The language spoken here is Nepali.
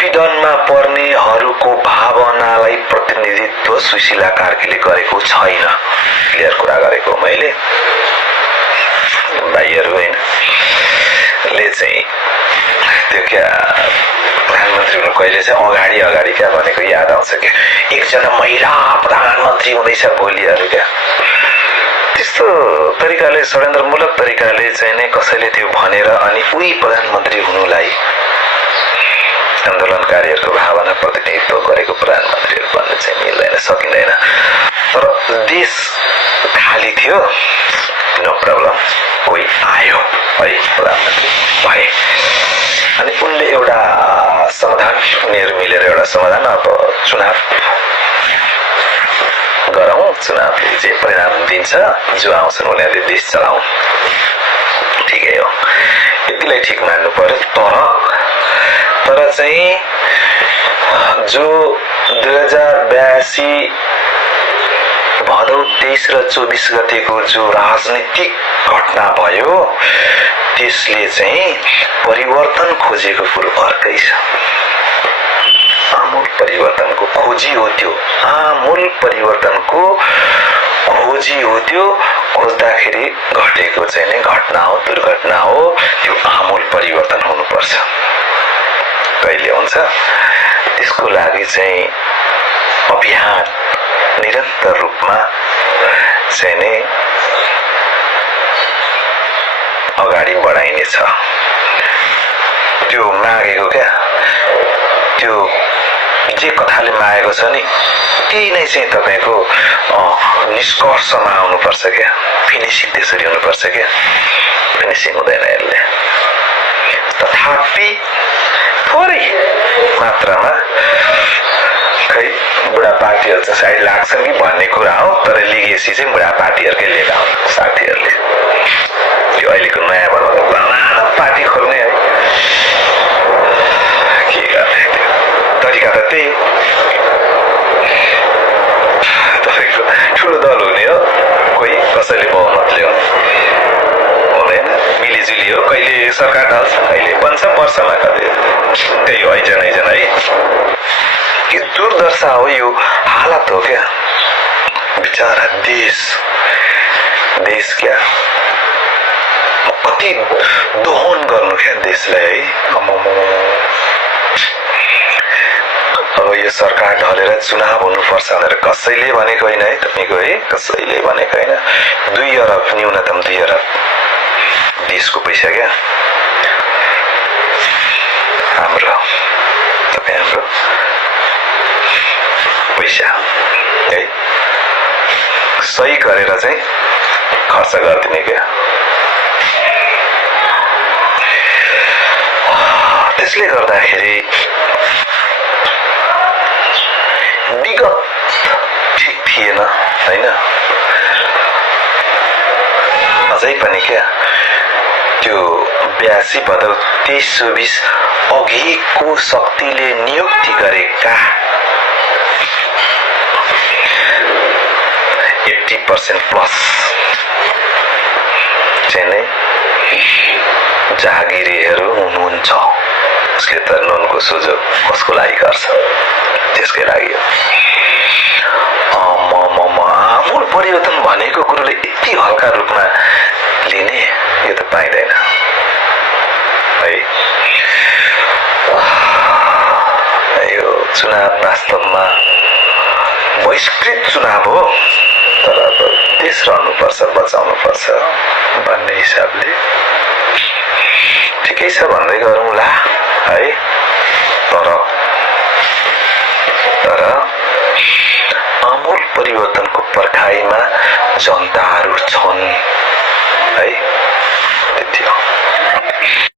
उत्पीडनमा पर्नेहरूको भावनालाई प्रतिनिधित्व सुशीला कार्कीले गरेको छैन। क्लियर कुरा गरेको मैले। भाइहरू हैन ले चाहिँ त्यो क्या प्रधानमन्त्री हुनु कहिले चाहिँ अगाडि क्या भनेको याद आउँछ क्या, एकजना महिला प्रधानमन्त्री हुँदैछ भोलिहरू क्या। त्यस्तो तरिकाले षड्यन्त्रमूलक तरिकाले चाहिँ नै कसैले त्यो भनेर अनि उही प्रधानमन्त्री हुनुलाई आन्दोलनकारीहरूको भावना प्रतिनिधित्व गरेको प्रधानमन्त्रीहरू भन्न चाहिँ मिल्दैन, सकिँदैन। तर देश खाली थियो, नो प्रब्लम, कोही आयो है प्रधानमन्त्री भए अनि उनले एउटा समाधान, उनीहरू मिलेर एउटा समाधान, अब चुनाव गरौँ, चुनावले जे परिणाम दिन्छ जो आउँछन् उनीहरूले देश चलाउँ, ठिकै हो, यतिलाई ठिक मान्नु पर्यो। तर चाहिँ जो 2082 भदौ 23 र 24 गतेको जो राजनीतिक घटना भयो त्यसले चाहिँ परिवर्तन खोजेको कुरो अर्कै छ। आमूल परिवर्तनको खोजी हो त्यो, आमूल परिवर्तनको खोजी हो त्यो। खोज्दाखेरि घटेको चाहिँ नै घटना हो, दुर्घटना हो, त्यो आमूल परिवर्तन हुनुपर्छ। कहिले हुन्छ त्यसको लागि चाहिँ अभियान निरन्तर रूपमा चाहिँ नै अगाडि बढाइनेछ। त्यो मागेको क्या, त्यो जे कथाले मागेको छ नि त्यही नै चाहिँ तपाईको निष्कर्षमा आउनुपर्छ क्या, फिनिसिङ त्यसरी हुनुपर्छ क्या, फिनिसिङ हुँदैन यसले। तथापि थोरै मात्रामा खै बुढा पार्टीहरू चाहिँ साइड लाग्छन् कि भन्ने कुरा हो, तर लिगेसी चाहिँ बुढा पार्टीहरूकै लिएर आउँछ साथीहरूले। त्यो अहिलेको नयाँ बनाउनु पार्टी खोल्ने है, के गर्ने त्यो तरिका त त्यही तपाईँको ठुलो दल हुने हो, कोही कसैले बहुमत ल्याउने हुँदैन, मिलिजुली हो, कहिले सरकार ढल्छ कहिले बन्छ, वर्षमा कति त्यही हो, ऐजन है। यो दुर्दशा हो, यो हालत हो क्या। बिचारा देश क्या कति दोहन गर्नु क्या देशलाई है। अब यो सरकार ढलेर चुनाव हुनुपर्छ भनेर कसैले भनेको होइन है, तपाईँको है, कसैले भनेको होइन। 2 अरब न्यूनतम 2 अरब देशको पैसा क्या हाम्रो, तपाईँ हाम्रो पैसा है सही गरेर चाहिँ खर्च गरिदिने क्या। त्यसले गर्दाखेरि विगत ठिक थिएन हैन, अझै पनि क्या त्यो 82 भदौ 23-24 अघिको शक्तिले नियुक्ति गरेका 80% प्लस चाहिँ नै जागिरीहरू हुनुहुन्छ। उसले त नुनको सुझो कसको लागि गर्छ, त्यसकै लागि आमूल परिवर्तन भनेको कुरोले यति हल्का रूपमा लिने यो त पाइँदैन है। यो चुनाव वास्तवमा बहिष्कृत चुनाव हो, तर अब देश रहनुपर्छ, बचाउनुपर्छ भन्ने हिसाबले ठिकै छ भन्दै गरौँला है। तर आमूल परिवर्तनको पर्खाइमा जनताहरू छन् है, त्यति हो।